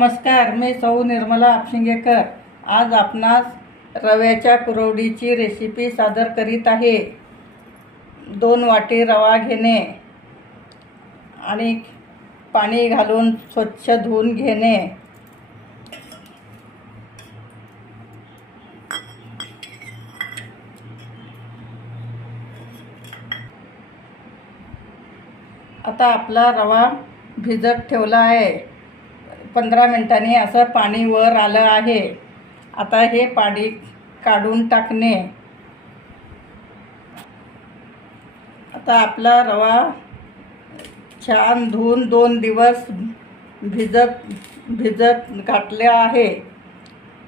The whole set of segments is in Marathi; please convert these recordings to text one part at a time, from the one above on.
नमस्कार मी सौ निर्मला आपशिंगेकर. आज आपणास रव्याच्या कुरवडीची रेसिपी सादर करीत आहे. दोन वाटी रवा घेणे आणि पाणी घालून स्वच्छ धुवून घेणे. आता आपला रवा भिजत ठेवला आहे. पंधरा मिनटांनी असं पाणी वर आलं आहे. आता हे पाणी काढून टाकणे. आता आपला रवा छान धुवून दोन दिवस भिजत भिजत घातले आहे.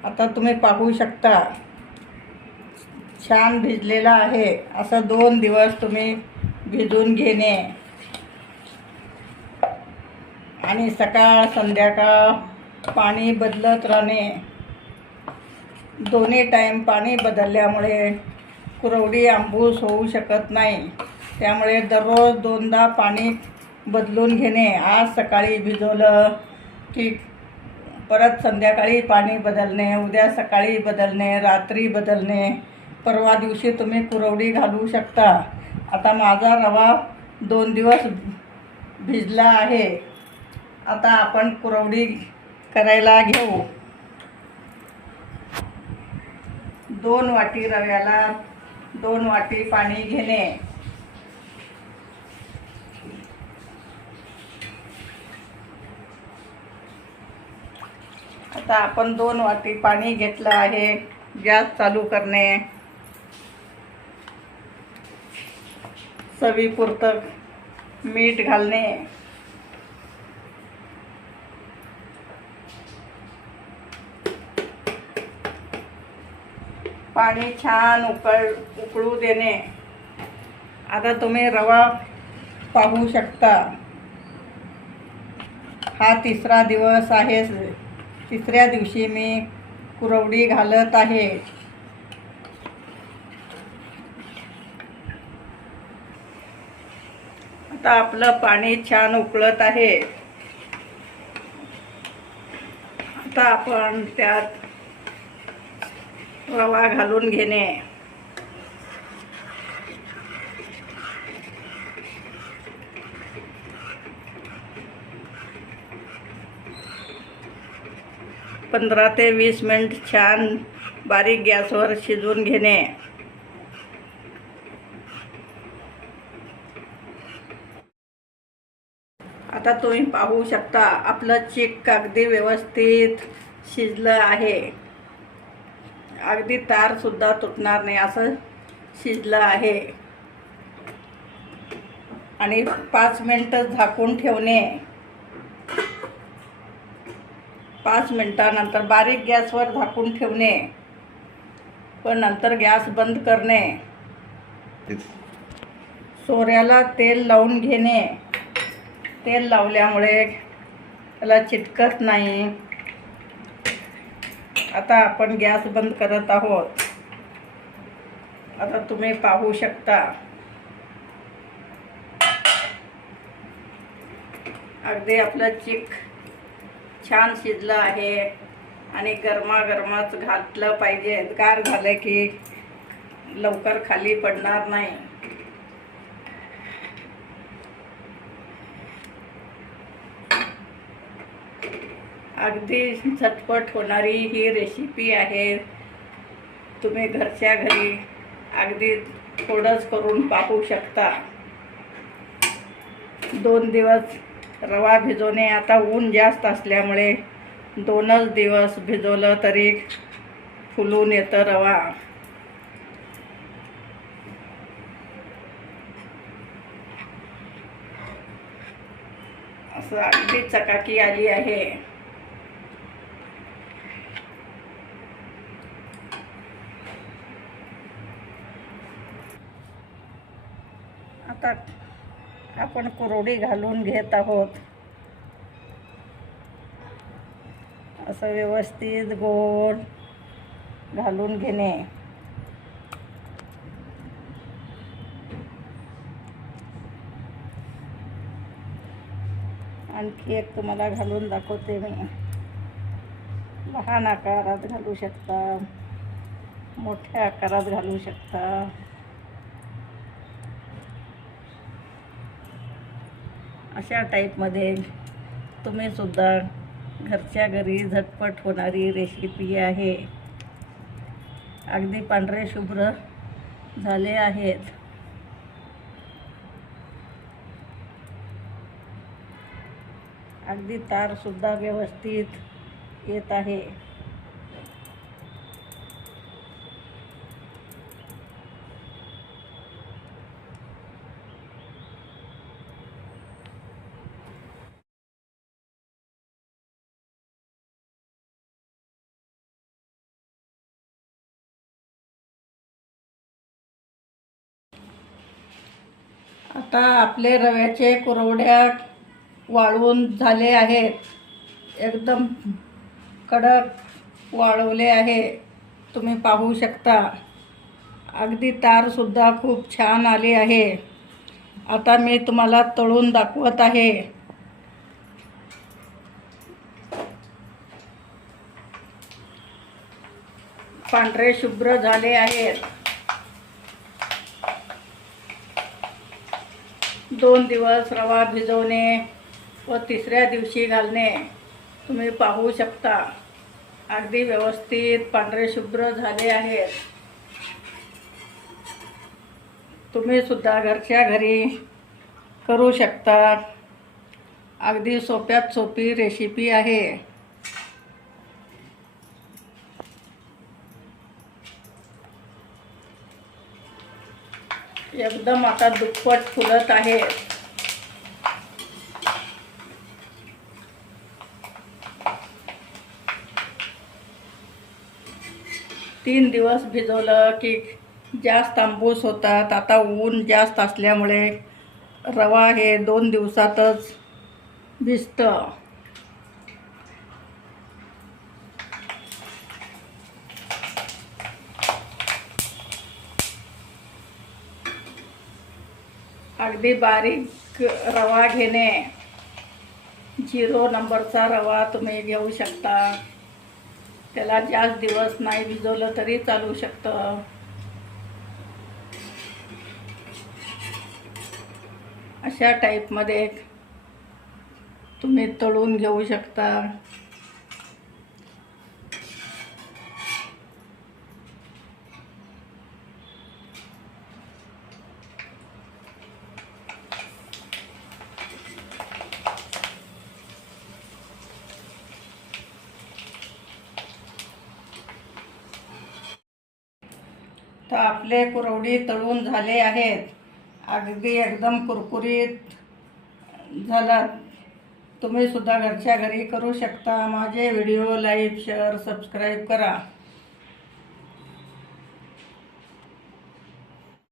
आता तुम्ही पाहू शकता. छान भिजलेला आहे. असं दोन दिवस तुम्ही भिजून घेणे. आणि सकाळ संध्याकाळ पाणी बदलत राहणे. दोन्ही टाईम पाणी बदलल्यामुळे कुरवडी आंबूस होऊ शकत नाही. त्यामुळे दररोज दोनदा पाणी बदलून घेणे. आज सकाळी भिजवलं की परत संध्याकाळी पाणी बदलणे उद्या सकाळी बदलणे रात्री बदलणे. परवा दिवशी तुम्ही कुरवडी घालू शकता. आता माझा रवा दोन दिवस भिजला आहे. आता आपण कुरवडी करायला घेऊ. दोन वाटी रव्याला दोन वाटी पाणी घेणे. आता आपण दोन वाटी पाणी घेतलं आहे गॅस चालू करणे. चवीपुरतं मीठ घालणे. पाणी छान उकळ उकळू देणे. आता तुम्ही रवा पाहू शकता. हा तिसरा दिवस आहे. तिसऱ्या दिवशी मी कुरवडी घालत आहे. आता आपलं पाणी छान उकळत आहे. आता आपण त्यात रवा घालून घेणे. पंधरा ते वीस मिनिट छान बारीक गॅसवर शिजवून घेणे. आता तुम्ही पाहू शकता आपलं चिक अगदी व्यवस्थित शिजलं आहे. अगदी तार सुद्धा तुटणार नाही असं शिजलं आहे. आणि पाच मिनटं झाकून ठेवणे. पाच मिनटानंतर बारीक गॅसवर झाकून ठेवणे. पण नंतर गॅस बंद करणे. सोऱ्याला तेल लावून घेणे. तेल लावल्यामुळे त्याला चिटकत नाही. आता आपण गॅस बंद करत आहोत. आता तुम्ही पाहू शकता. अगदी आपलं चिक छान शिजलं आहे आणि गरमागरमाच घातलं पाहिजे. गार झालं की लवकर खाली पडणार नाही. अगदी झटपट होणारी ही रेसिपी आहे. तुम्ही घरच्या घरी अगदी थोडंच करून पाहू शकता. दोन दिवस रवा भिजवणे आता ऊन जास्त असल्यामुळे दोनच दिवस भिजवलं तरी फुलून येतं रवा. असं अगदी चकाकी आली आहे. आता आपण कुरवडी घालून घेत आहोत. असं व्यवस्थित गोल घालून घेणे. आणखी एक तुम्हाला घालून दाखवते मी. लहान आकारात घालू शकता मोठ्या आकारात घालू शकता. अशा टाईपमध्ये तुम्ही सुद्धा घरच्या घरी झटपट होणारी रेसिपी आहे. अगदी पांढरे शुभ्र झाले आहेत. अगदी तारसुद्धा व्यवस्थित येत आहे. आता आपले रव्याचे कुरवड्या वाळवून झाले आहेत. एकदम कडक वाळवले आहे. तुम्ही पाहू शकता. अगदी तारसुद्धा खूप छान आली आहे. आता मी तुम्हाला तळून दाखवत आहे. पांढरे शुभ्र झाले आहेत. दोन दिवस रवा भिजवणे व तिसऱ्या दिवशी घालणे. तुम्ही पाहू शकता. अगदी व्यवस्थित पांढरे शुभ्र झाले आहेत. तुम्ही सुद्धा घरच्या घरी करू शकता. अगदी सोप्यात सोपी रेसिपी आहे. एकदम आता दुप्पट फुलत आहे. तीन दिवस भिजवलं की जास्त आंबूस होतात आता ऊन जास्त असल्यामुळे रवा हे दोन दिवसातच भिजतं. अगदी बारीक रवा घेणे. झिरो नंबरचा रवा तुम्ही घेऊ शकता. त्याला जास्त दिवस नाही भिजवलं तरी चालू शकतं. अशा टाईपमध्ये तुम्ही तळून घेऊ शकता. तर आपले कुरवडी तळून झाले आहेत. अगदी एकदम कुरकुरीत झाला. तुम्ही सुद्धा घरच्या घरी करू शकता. माझे व्हिडिओ लाईक शेअर सबस्क्राईब करा.